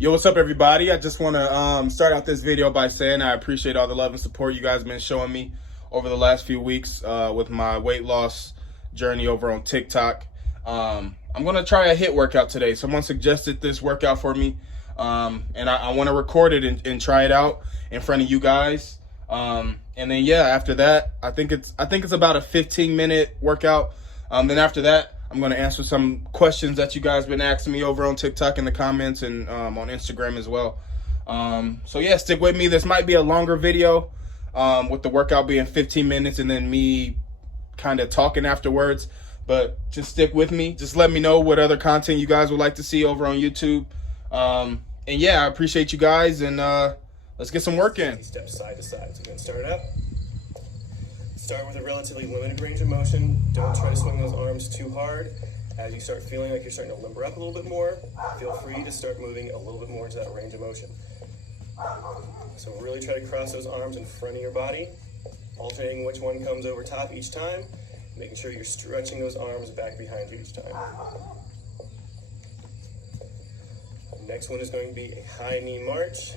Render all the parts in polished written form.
Yo, what's up, everybody? I just want to start out this video by saying I appreciate all the love and support you guys have been showing me over the last few weeks with my weight loss journey over on TikTok. I'm going to try a HIIT workout today. Someone suggested this workout for me, and I want to record it and try it out in front of you guys. And then, yeah, after that, I think it's about a 15-minute workout. Then after that, I'm going to answer some questions that you guys been asking me over on TikTok in the comments and on Instagram as well. So yeah, stick with me. This might be a longer video with the workout being 15 minutes and then me kind of talking afterwards. But just stick with me. Just let me know what other content you guys would like to see over on YouTube. And yeah, I appreciate you guys, and let's get some work in. Step side to side. So we're going to start it up. Start with a relatively limited range of motion. Don't try to swing those arms too hard. As you start feeling like you're starting to limber up a little bit more, feel free to start moving a little bit more into that range of motion. So really try to cross those arms in front of your body, alternating which one comes over top each time, making sure you're stretching those arms back behind you each time. Next one is going to be a high knee march.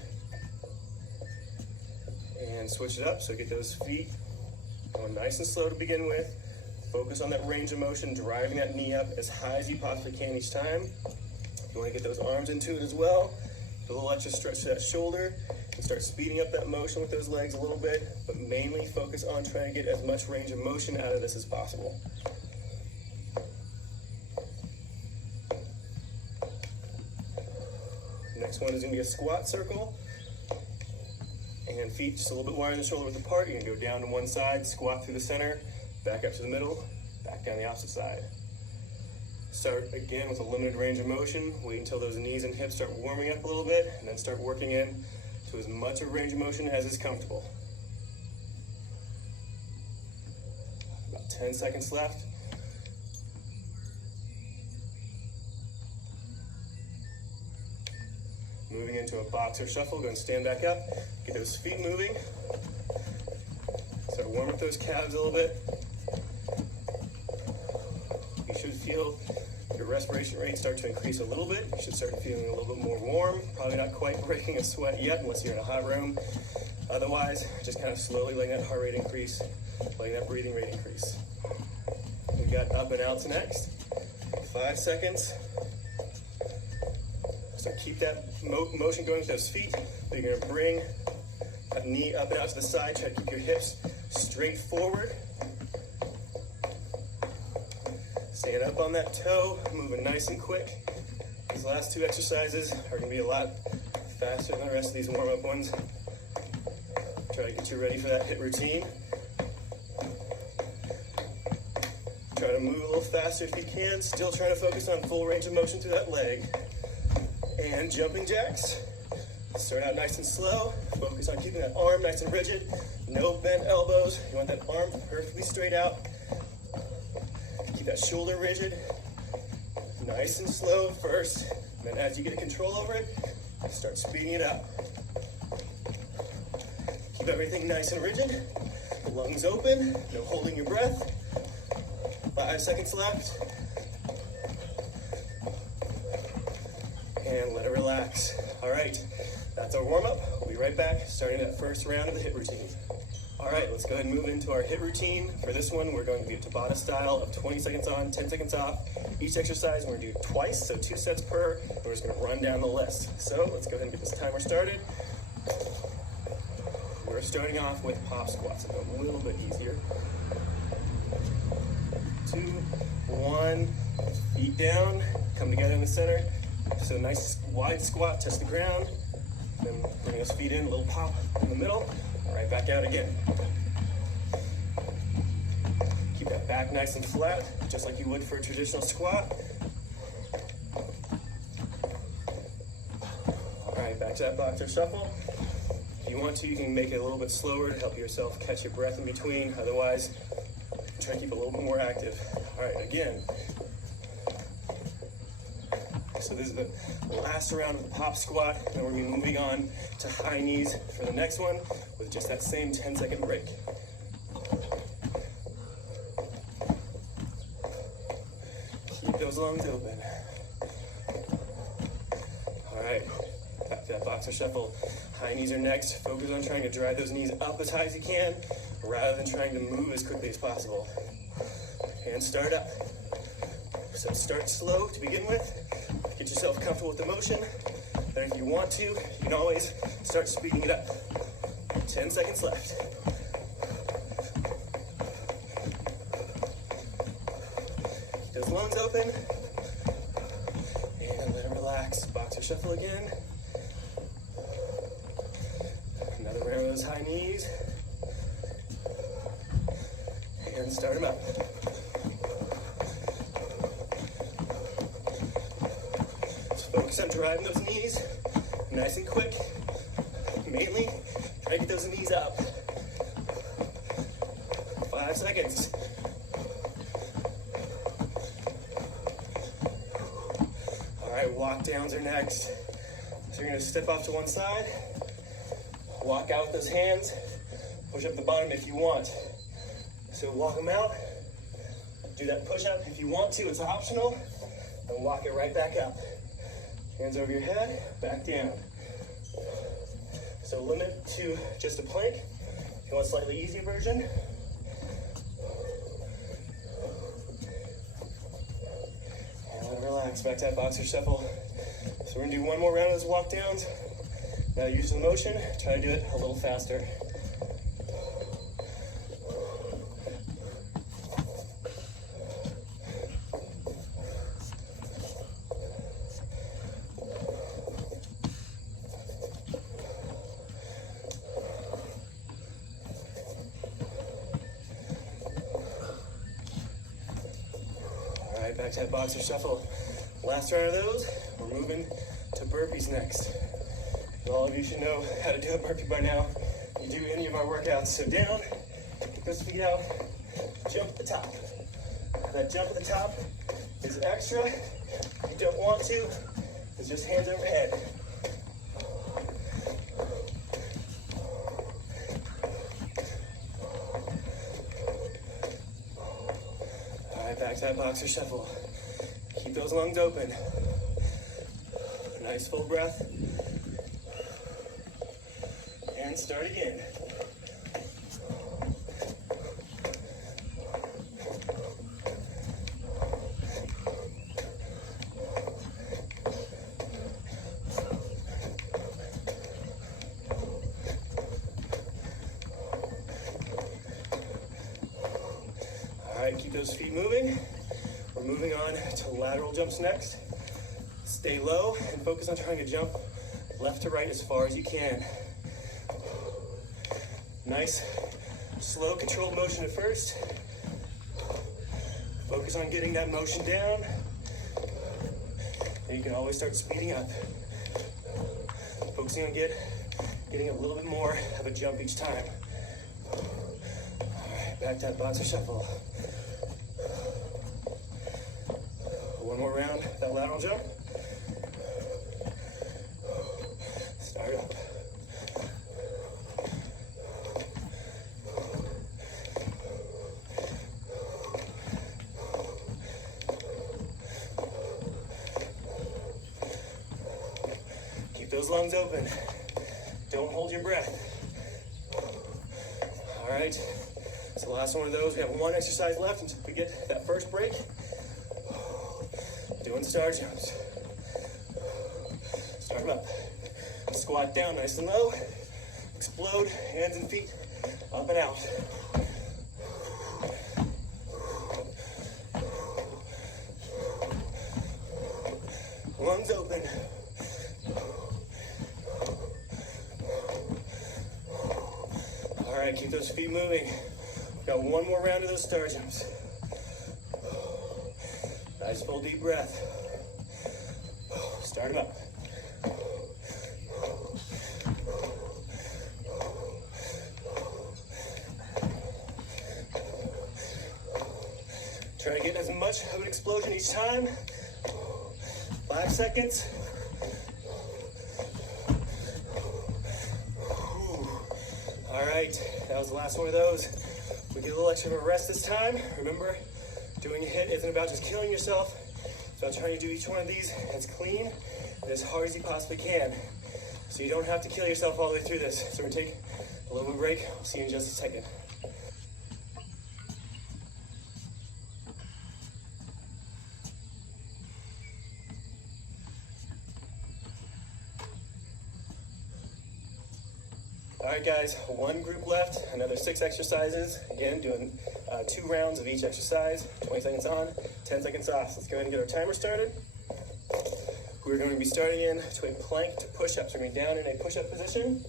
And switch it up, so get those feet going nice and slow to begin with. Focus on that range of motion, driving that knee up as high as you possibly can each time. You want to get those arms into it as well. A little extra stretch to that shoulder, and start speeding up that motion with those legs a little bit, but mainly focus on trying to get as much range of motion out of this as possible. Next one is going to be a squat circle. And feet just a little bit wider than the shoulder width apart. You're going to go down to one side, squat through the center, back up to the middle, back down the opposite side. Start again with a limited range of motion. Wait until those knees and hips start warming up a little bit, and then start working in to as much of range of motion as is comfortable. About 10 seconds left. Moving into a boxer shuffle, go and stand back up, get those feet moving, start warming up those calves a little bit. You should feel your respiration rate start to increase a little bit. You should start feeling a little bit more warm, probably not quite breaking a sweat yet unless you're in a hot room. Otherwise, just kind of slowly letting that heart rate increase, letting that breathing rate increase. We got up and outs next, 5 seconds. So keep that motion going with those feet. But you're gonna bring that knee up and out to the side. Try to keep your hips straight forward. Stand up on that toe, moving nice and quick. These last two exercises are gonna be a lot faster than the rest of these warm-up ones. Try to get you ready for that HIIT routine. Try to move a little faster if you can. Still trying to focus on full range of motion through that leg. And jumping jacks. Start out nice and slow. Focus on keeping that arm nice and rigid. No bent elbows. You want that arm perfectly straight out. Keep that shoulder rigid. Nice and slow at first. And then as you get control over it, start speeding it up. Keep everything nice and rigid. Lungs open. No holding your breath. 5 seconds left. And let it relax. All right, that's our warm-up. We'll be right back, starting that first round of the HIIT routine. All right, let's go ahead and move into our HIIT routine. For this one, we're going to be a Tabata style of 20 seconds on, 10 seconds off. Each exercise we're gonna do twice, so 2 sets per, and we're just gonna run down the list. So let's go ahead and get this timer started. We're starting off with pop squats, so a little bit easier. 2, 1, feet down, come together in the center. So nice wide squat, touch the ground, then bring those feet in, a little pop in the middle, right back out again. Keep that back nice and flat, just like you would for a traditional squat. All right, back to that boxer shuffle. If you want to, you can make it a little bit slower to help yourself catch your breath in between. Otherwise, try to keep it a little bit more active. All right, again. So this is the last round of the pop squat, and then we're gonna be moving on to high knees for the next one with just that same 10-second break. Keep those lungs open. All right, boxer shuffle. High knees are next. Focus on trying to drive those knees up as high as you can, rather than trying to move as quickly as possible. And start up. So start slow to begin with. Get yourself comfortable with the motion. Then if you want to, you can always start speeding it up. 10 seconds left. Keep those lungs open. And let it relax. Boxer shuffle again. Another round of those high knees. And start them up. Focus on driving those knees nice and quick. Mainly, try to get those knees up. 5 seconds. All right, walk downs are next. So you're gonna step off to one side, walk out with those hands, push up the bottom if you want. So walk them out, do that push up if you want to, it's optional, and walk it right back up. Hands over your head, back down. So limit to just a plank. If you want a slightly easier version. And let it relax, back to that boxer shuffle. So we're gonna do one more round of those walk downs. Now use the motion, try to do it a little faster. Back to that boxer shuffle. Last round of those, we're moving to burpees next. And all of you should know how to do a burpee by now. You do any of our workouts. So down, kick those feet out, jump at the top. That jump at the top is extra. If you don't want to, it's just hands over head. Back to that boxer shuffle. Keep those lungs open. Nice full breath. And start again. Keep those feet moving. We're moving on to lateral jumps next. Stay low and focus on trying to jump left to right as far as you can. Nice, slow, controlled motion at first. Focus on getting that motion down. And you can always start speeding up. Focusing on getting a little bit more of a jump each time. All right, back to that boxer shuffle. One more round, that lateral jump. Start up. Keep those lungs open. Don't hold your breath. All right, so the last one of those, we have one exercise left until we get that first break. Doing star jumps. Start them up. Squat down nice and low. Explode, hands and feet up and out. Lungs open. All right, keep those feet moving. We've got one more round of those star jumps. Nice full deep breath. Start them up. Try to get as much of an explosion each time. 5 seconds. All right, that was the last one of those. We get a little extra of a rest this time. Remember, doing a HIIT isn't about just killing yourself. It's about trying to do each one of these as clean and as hard as you possibly can. So you don't have to kill yourself all the way through this. So we're gonna take a little bit of a break. I'll see you in just a second. All right, guys, one group left, another 6 exercises. Again, doing 2 rounds of each exercise, 20 seconds on, 10 seconds off. Let's go ahead and get our timer started. We're going to be starting in to a plank to push-ups. We're going to be down in a push-up position.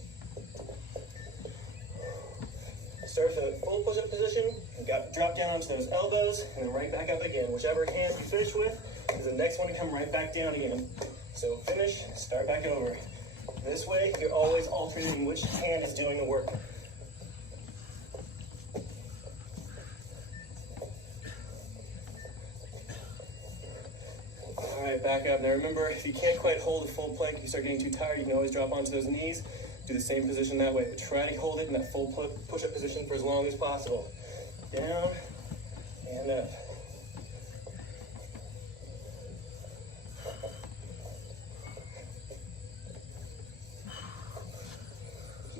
Start with a full push-up position. Drop down onto those elbows, and then right back up again. Whichever hand you finish with is the next one to come right back down again. So finish, start back over. This way, you're always alternating which hand is doing the work. All right, back up. Now remember, if you can't quite hold a full plank, if you start getting too tired, you can always drop onto those knees. Do the same position that way, but try to hold it in that full push-up position for as long as possible. Down and up.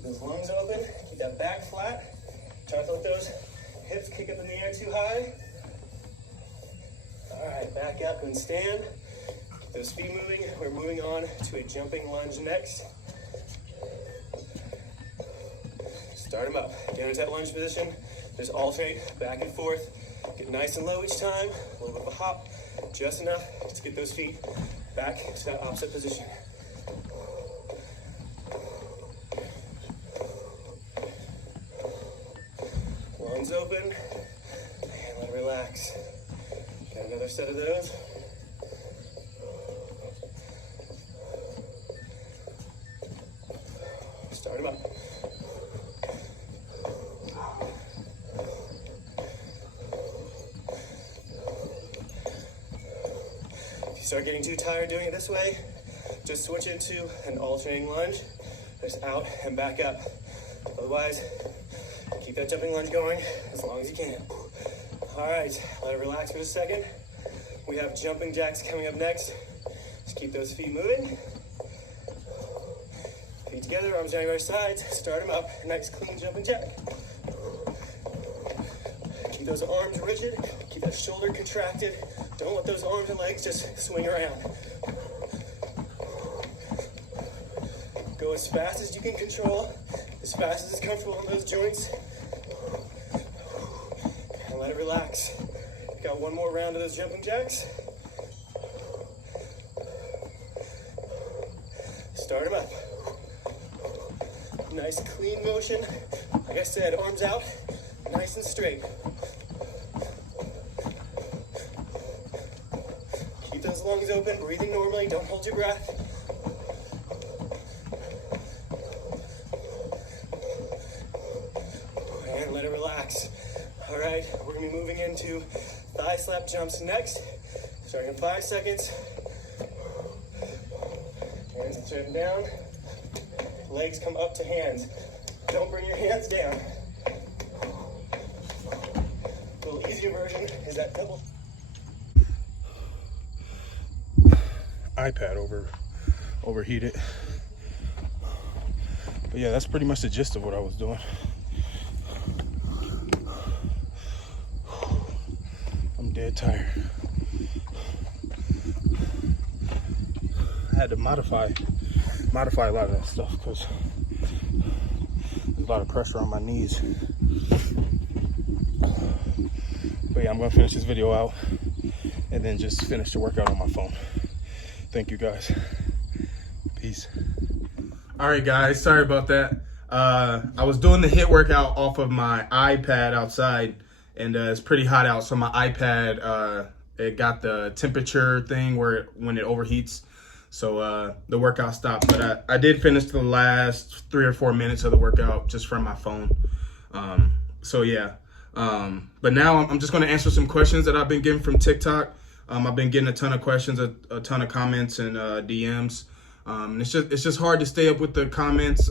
Those lungs open, keep that back flat. Try not to let those hips kick up in the air too high. All right, back up and stand. Keep those feet moving. We're moving on to a jumping lunge next. Start them up. Get into that lunge position. Just alternate back and forth. Get nice and low each time. A little bit of a hop, just enough to get those feet back to that opposite position. Lungs open, and let it relax. Get another set of those. Start them up. If you start getting too tired doing it this way, just switch it to an alternating lunge. Just out and back up. Otherwise, keep that jumping lunge going as long as you can. All right, let it relax for a second. We have jumping jacks coming up next. Just keep those feet moving. Feet together, arms down your sides. Start them up. Nice clean jumping jack. Keep those arms rigid. Keep that shoulder contracted. Don't let those arms and legs just swing around. Go as fast as you can control, as fast as is comfortable in those joints. And let it relax. Got one more round of those jumping jacks. Start them up. Nice clean motion. Like I said, arms out, nice and straight. Keep those lungs open, breathing normally, don't hold your breath. And let it relax. All right, we're gonna be moving into thigh slap jumps next. Starting in 5 seconds. Hands straight down. Legs come up to hands. Don't bring your hands down. A little easier version is that double. iPad overheated. But yeah, that's pretty much the gist of what I was doing. I'm dead tired. I had to modify a lot of that stuff because there's a lot of pressure on my knees. But yeah, I'm gonna finish this video out and then just finish the workout on my phone. Thank you guys. Peace. All right guys, sorry about that. I was doing the HIIT workout off of my iPad outside, and it's pretty hot out, so my iPad, it got the temperature thing where when it overheats. So the workout stopped, but I did finish the last 3 or 4 minutes of the workout just from my phone. So yeah, but now I'm just gonna answer some questions that I've been getting from TikTok. I've been getting a ton of questions, a ton of comments and DMs. And it's just hard to stay up with the comments.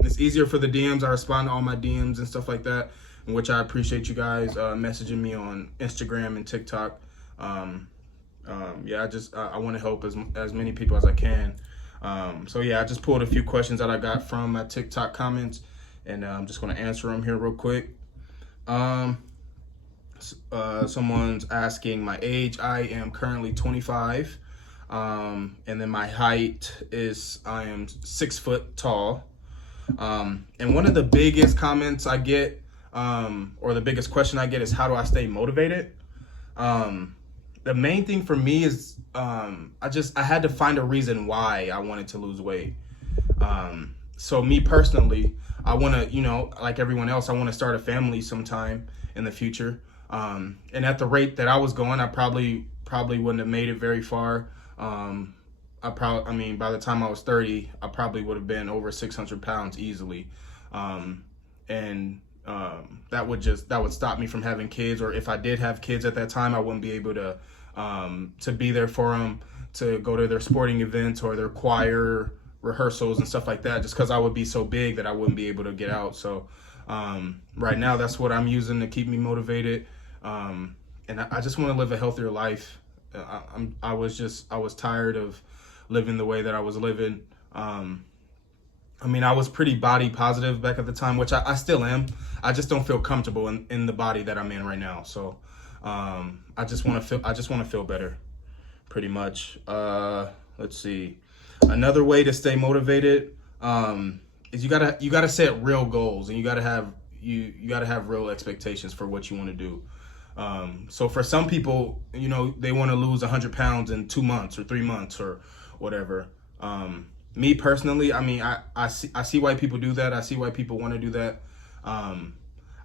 It's easier for the DMs. I respond to all my DMs and stuff like that, in which I appreciate you guys messaging me on Instagram and TikTok. Yeah, I want to help as many people as I can. So yeah, I just pulled a few questions that I got from my TikTok comments, and I'm just going to answer them here real quick. Someone's asking my age. I am currently 25. And then my height is, I am 6 foot tall. And one of the biggest comments I get, or the biggest question I get, is how do I stay motivated? The main thing for me is, I had to find a reason why I wanted to lose weight. So me personally, I want to, like everyone else, I want to start a family sometime in the future. And at the rate that I was going, I probably wouldn't have made it very far. By the time I was 30, I probably would have been over 600 pounds easily. That would stop me from having kids, or if I did have kids at that time, I wouldn't be able to be there for them, to go to their sporting events or their choir rehearsals and stuff like that, just because I would be so big that I wouldn't be able to get out. So right now, that's what I'm using to keep me motivated. And I just want to live a healthier life. I was tired of living the way that I was living. I was pretty body positive back at the time, which I still am. I just don't feel comfortable in the body that I'm in right now. So I just want to feel better, pretty much. Let's see. Another way to stay motivated is you gotta set real goals, and you gotta have real expectations for what you want to do. So for some people, they want to lose 100 pounds in 2 months or 3 months or whatever. Me personally, I see why people do that. I see why people want to do that. I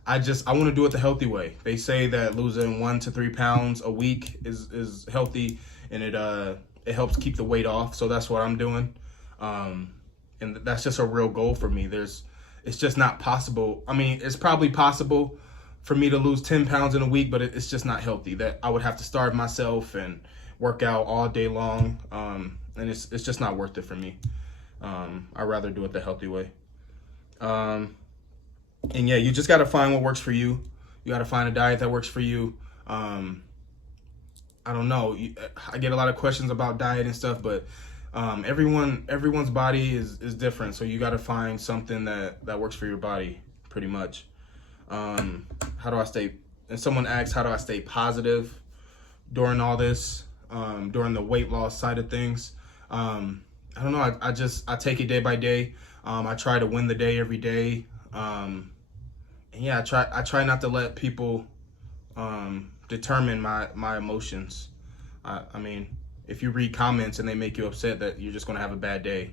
want to do it the healthy way. They say that losing 1 to 3 pounds a week is healthy, and it helps keep the weight off. So that's what I'm doing. And that's just a real goal for me. It's just not possible. It's probably possible for me to lose 10 pounds in a week, but it's just not healthy. That I would have to starve myself and work out all day long. And it's just not worth it for me. I'd rather do it the healthy way. And yeah, you just got to find what works for you. You got to find a diet that works for you. I don't know. I get a lot of questions about diet and stuff, but everyone's body is different. So you got to find something that works for your body, pretty much. How do I stay? And someone asked, how do I stay positive during all this, during the weight loss side of things? I don't know. I take it day by day. I try to win the day every day. And yeah, I try not to let people determine my emotions. If you read comments and they make you upset, that you're just gonna have a bad day.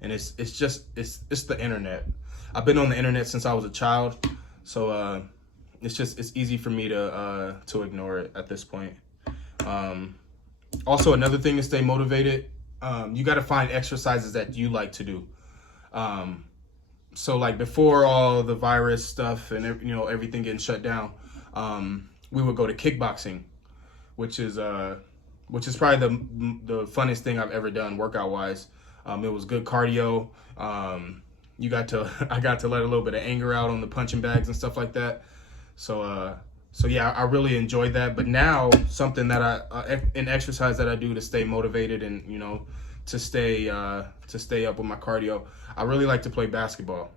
And it's the internet. I've been on the internet since I was a child, so it's easy for me to ignore it at this point. Also, another thing to stay motivated, you got to find exercises that you like to do. So like before all the virus stuff and everything getting shut down, we would go to kickboxing, which is probably the funnest thing I've ever done workout wise. It was good cardio. I got to let a little bit of anger out on the punching bags and stuff like that. So yeah, I really enjoyed that. But now something that an exercise that I do to stay motivated and to stay up with my cardio, I really like to play basketball.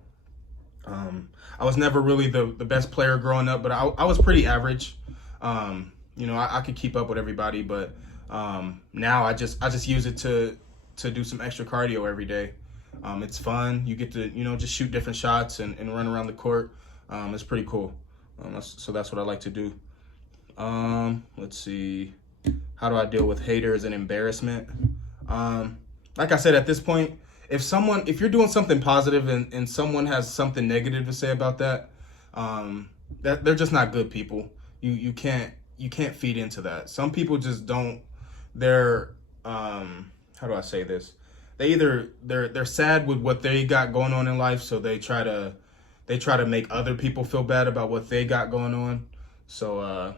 I was never really the best player growing up, but I was pretty average. I could keep up with everybody, but now I just use it to do some extra cardio every day. It's fun. You get to just shoot different shots and run around the court. It's pretty cool. So that's what I like to do. Let's see. How do I deal with haters and embarrassment? Like I said, at this point, if you're doing something positive and someone has something negative to say about that, that they're just not good people. You can't feed into that. Some people just don't. They're how do I say this? They're sad with what they got going on in life, so they try to make other people feel bad about what they got going on. So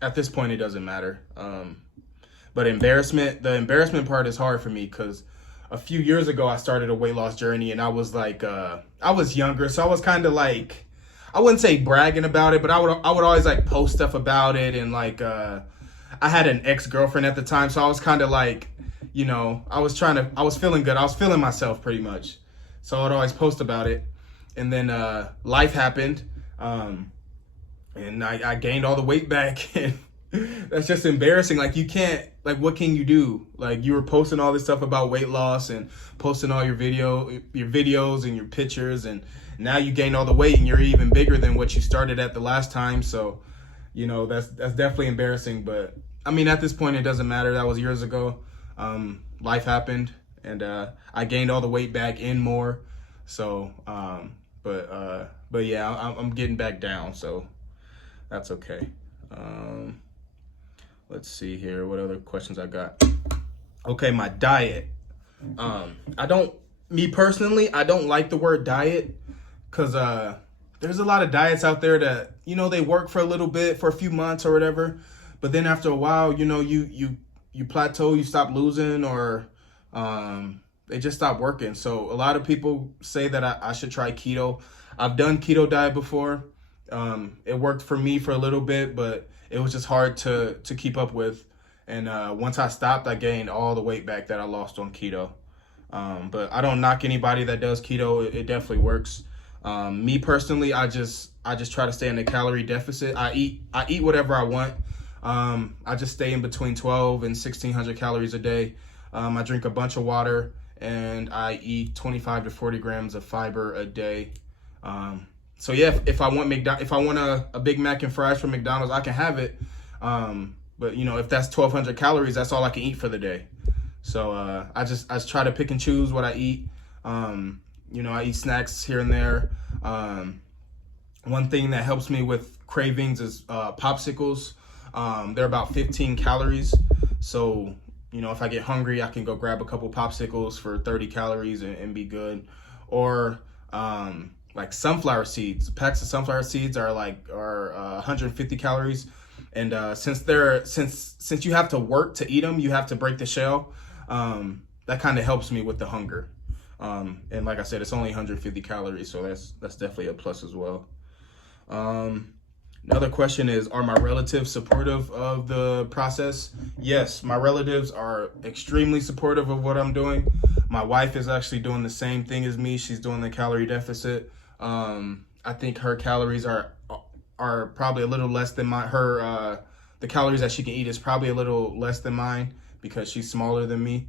at this point, it doesn't matter. But the embarrassment part is hard for me, because a few years ago I started a weight loss journey, and I was like, I was younger, so I was kind of like, I wouldn't say bragging about it, but I would always like post stuff about it, and like I had an ex-girlfriend at the time, so I was kind of like, you know, I was feeling good. I was feeling myself pretty much. So I'd always post about it. And then life happened. And I gained all the weight back. And that's just embarrassing. Like, you can't, like, what can you do? Like, you were posting all this stuff about weight loss and posting all your videos and your pictures, and now you gained all the weight and you're even bigger than what you started at the last time. So, you know, that's definitely embarrassing. But I mean, at this point, it doesn't matter. That was years ago. Life happened, and I gained all the weight back and more. So, but yeah, I'm getting back down. So that's okay. Let's see here. What other questions I got? Okay, my diet. Me personally, I don't like the word diet, because there's a lot of diets out there that, you know, they work for a little bit, for a few months or whatever, but then after a while, you know, you plateau, you stop losing, or they just stop working. So a lot of people say that I should try keto. I've done keto diet before. It worked for me for a little bit, but it was just hard to keep up with. And once I stopped, I gained all the weight back that I lost on keto. But I don't knock anybody that does keto. It definitely works. Me personally, I just try to stay in a calorie deficit. I eat whatever I want. I just stay in between 12 and 1,600 calories a day. I drink a bunch of water, and I eat 25 to 40 grams of fiber a day. So yeah, if I want a Big Mac and fries from McDonald's, I can have it. But you know, if that's 1,200 calories, that's all I can eat for the day. So I just try to pick and choose what I eat. You know, I eat snacks here and there. One thing that helps me with cravings is popsicles. They're about 15 calories. So, you know, if I get hungry, I can go grab a couple popsicles for 30 calories and be good. Or like sunflower seeds. Packs of sunflower seeds are 150 calories. And since you have to work to eat them, you have to break the shell. That kind of helps me with the hunger. And like I said, it's only 150 calories, so that's definitely a plus as well. Another question is, are my relatives supportive of the process? Yes, my relatives are extremely supportive of what I'm doing. My wife is actually doing the same thing as me. She's doing the calorie deficit. I think her calories are probably a little less than the calories that she can eat is probably a little less than mine, because she's smaller than me.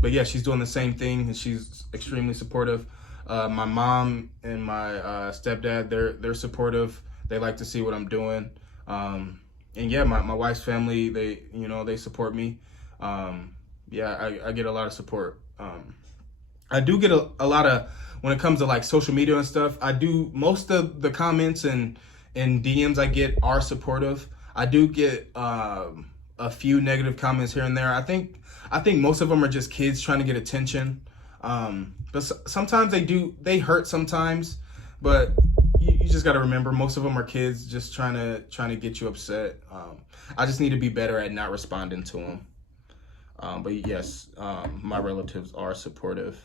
But yeah, she's doing the same thing, and she's extremely supportive. My mom and my stepdad, they're supportive. They like to see what I'm doing. And yeah, my wife's family, they support me. Yeah, I get a lot of support. I do get a lot of, when it comes to like social media and stuff, most of the comments and DMs I get are supportive. I do get a few negative comments here and there. I think most of them are just kids trying to get attention. But sometimes they hurt sometimes, but you just got to remember, most of them are kids just trying to get you upset. I just need to be better at not responding to them. But yes, my relatives are supportive.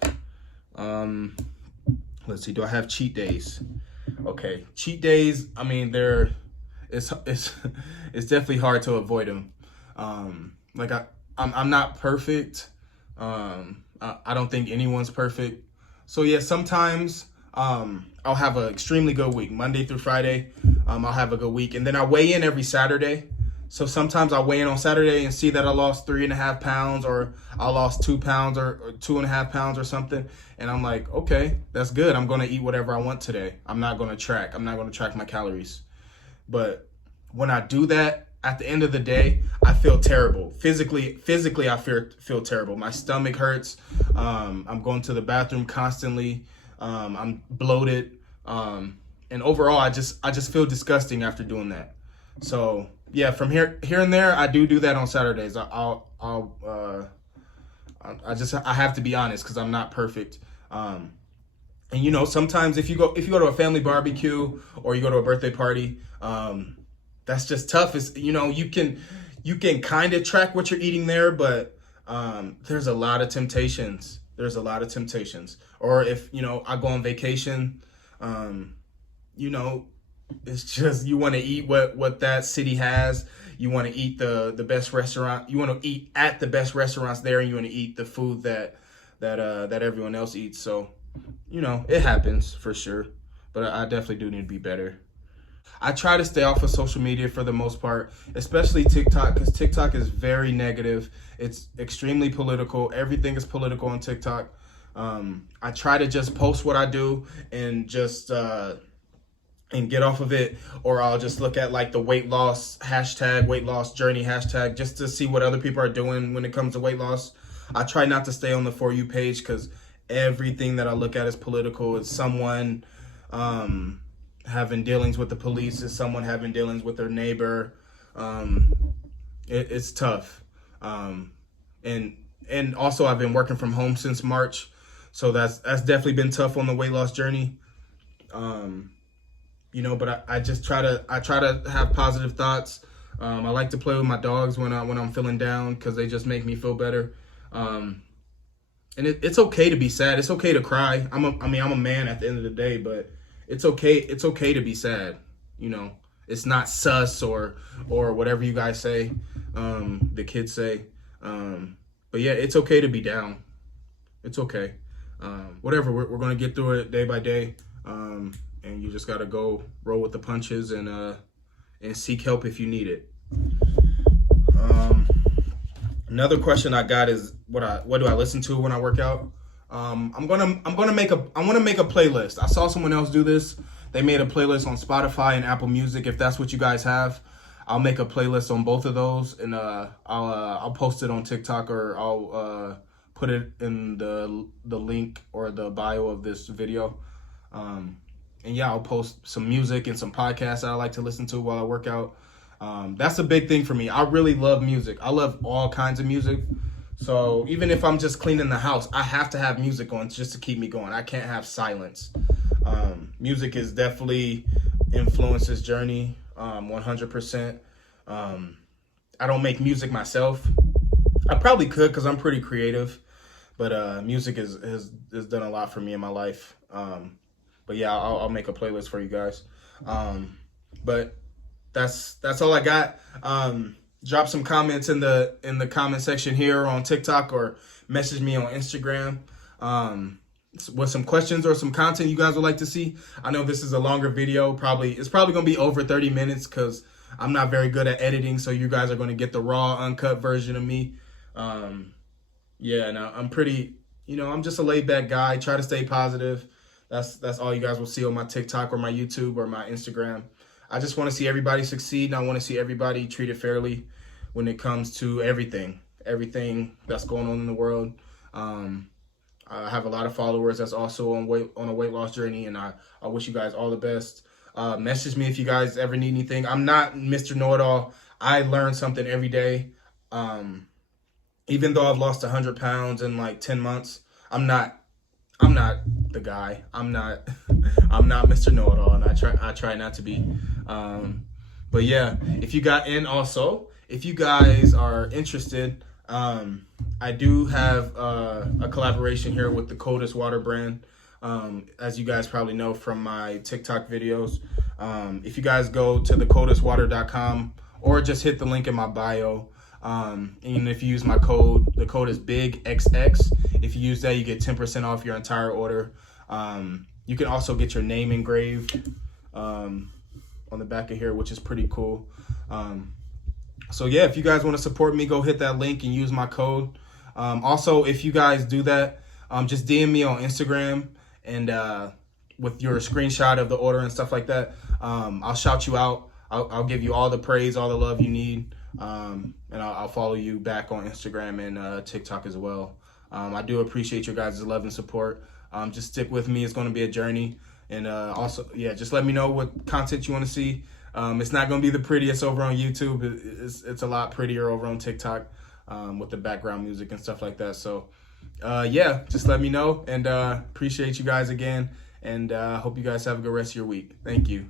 Let's see, do I have cheat days? Okay, cheat days, I mean, it's definitely hard to avoid them. Like I'm not perfect. I don't think anyone's perfect. So yeah, sometimes I'll have an extremely good week, Monday through Friday. I'll have a good week, and then I weigh in every Saturday. So sometimes I weigh in on Saturday and see that I lost 3.5 pounds, or I lost 2 pounds or 2.5 pounds or something. And I'm like, okay, that's good. I'm going to eat whatever I want today. I'm not going to track my calories. But when I do that, at the end of the day, I feel terrible. Physically, I feel terrible. My stomach hurts. I'm going to the bathroom constantly. I'm bloated. And overall, I just feel disgusting after doing that. So yeah, from here and there, I do that on Saturdays. I have to be honest, because I'm not perfect. And you know, sometimes if you go to a family barbecue or you go to a birthday party, that's just tough. It's, you know, you can kind of track what you're eating there, but there's a lot of temptations. Or if, you know, I go on vacation, you know, It's just you want to eat what that city has. You want to eat the best restaurant. You want to eat at the best restaurants there, and you want to eat the food that everyone else eats. So, it happens for sure. But I definitely do need to be better. I try to stay off of social media for the most part, especially TikTok, because TikTok is very negative. It's extremely political. Everything is political on TikTok. I try to just post what I do and just and get off of it, or I'll just look at like the weight loss hashtag, weight loss journey hashtag, just to see what other people are doing when it comes to weight loss. I try not to stay on the For You page because everything that I look at is political. It's someone having dealings with the police, it's someone having dealings with their neighbor. It's tough. And also I've been working from home since March, so that's definitely been tough on the weight loss journey. But I just try to have positive thoughts. I like to play with my dogs when I'm feeling down because they just make me feel better. And it's okay to be sad. It's okay to cry. I'm a man at the end of the day, but it's okay. It's okay to be sad. It's not sus or whatever you guys say, the kids say. But yeah, it's okay to be down. It's okay. Whatever. We're gonna get through it day by day. And you just gotta go roll with the punches and seek help if you need it. Another question I got is what do I listen to when I work out? I want to make a playlist. I saw someone else do this. They made a playlist on Spotify and Apple Music. If that's what you guys have, I'll make a playlist on both of those, and I'll post it on TikTok, or I'll put it in the link or the bio of this video. And yeah, I'll post some music and some podcasts that I like to listen to while I work out. That's a big thing for me. I really love music. I love all kinds of music. So even if I'm just cleaning the house, I have to have music on just to keep me going. I can't have silence. Music is definitely influenced this journey, 100%. I don't make music myself. I probably could because I'm pretty creative, but music has done a lot for me in my life. But yeah, I'll make a playlist for you guys. But that's all I got. Drop some comments in the comment section here on TikTok, or message me on Instagram with some questions or some content you guys would like to see. I know this is a longer video. It's probably going to be over 30 minutes because I'm not very good at editing, so you guys are going to get the raw, uncut version of me. Yeah, no, I'm pretty, I'm just a laid back guy. Try to stay positive. That's all you guys will see on my TikTok or my YouTube or my Instagram. I just want to see everybody succeed, and I want to see everybody treated fairly when it comes to everything that's going on in the world. I have a lot of followers that's also on a weight loss journey, and I wish you guys all the best. Message me if you guys ever need anything. I'm not Mr. Know-It-All. I learn something every day. Even though I've lost 100 pounds in like 10 months, I'm not the guy. I'm not Mr. Know-It-All, and I try not to be. But yeah, if you guys are interested, I do have a collaboration here with the Coldest Water brand. As you guys probably know from my TikTok videos. If you guys go to thecoldestwater.com or just hit the link in my bio, and if you use my code, the code is bignasxxlfit. If you use that, you get 10% off your entire order. You can also get your name engraved on the back of here, which is pretty cool. So yeah, if you guys want to support me, go hit that link and use my code. Also, if you guys do that, just DM me on Instagram and with your screenshot of the order and stuff like that. I'll shout you out. I'll give you all the praise, all the love you need. And I'll follow you back on Instagram and TikTok as well. I do appreciate your guys' love and support. Just stick with me. It's going to be a journey. And also, yeah, just let me know what content you want to see. It's not going to be the prettiest over on YouTube. It's a lot prettier over on TikTok with the background music and stuff like that. So, yeah, just let me know. And appreciate you guys again. And hope you guys have a good rest of your week. Thank you.